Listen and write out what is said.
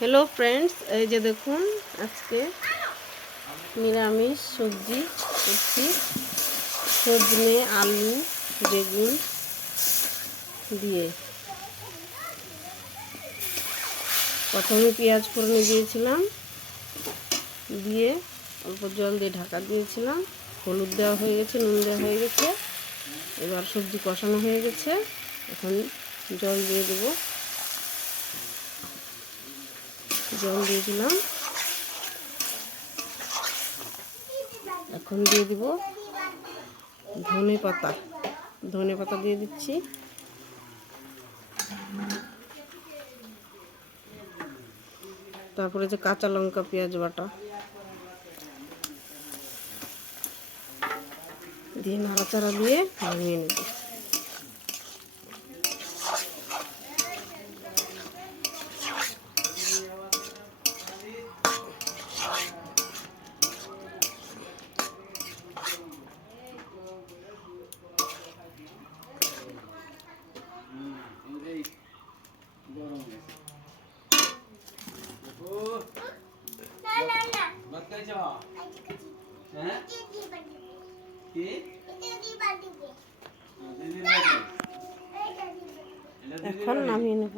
Hello friends এই যে দেখুন আজকে নিরামিষ সবজি করছি সজনে আলু বেগুন দিয়ে প্রথমে পেঁয়াজ ফোড়নে দিয়েছিলাম দিয়ে অল্প জল দিয়ে ঢাকা দিয়েছিলাম হলুদ দেওয়া হয়ে গেছে নুন দেওয়া হয়ে গেছে এবার সবজি কষানো হয়ে গেছে এখন জল দিয়ে দেব জল দিয়ে দিলাম এখন দিয়ে দিব ধনে পাতা দিয়ে দিচ্ছি তারপরে যে কাঁচা লঙ্কা পেঁয়াজ বাটা দিয়ে নাড়াচাড়া দিয়ে নামিয়ে নেব এখন নামিয়ে নেব।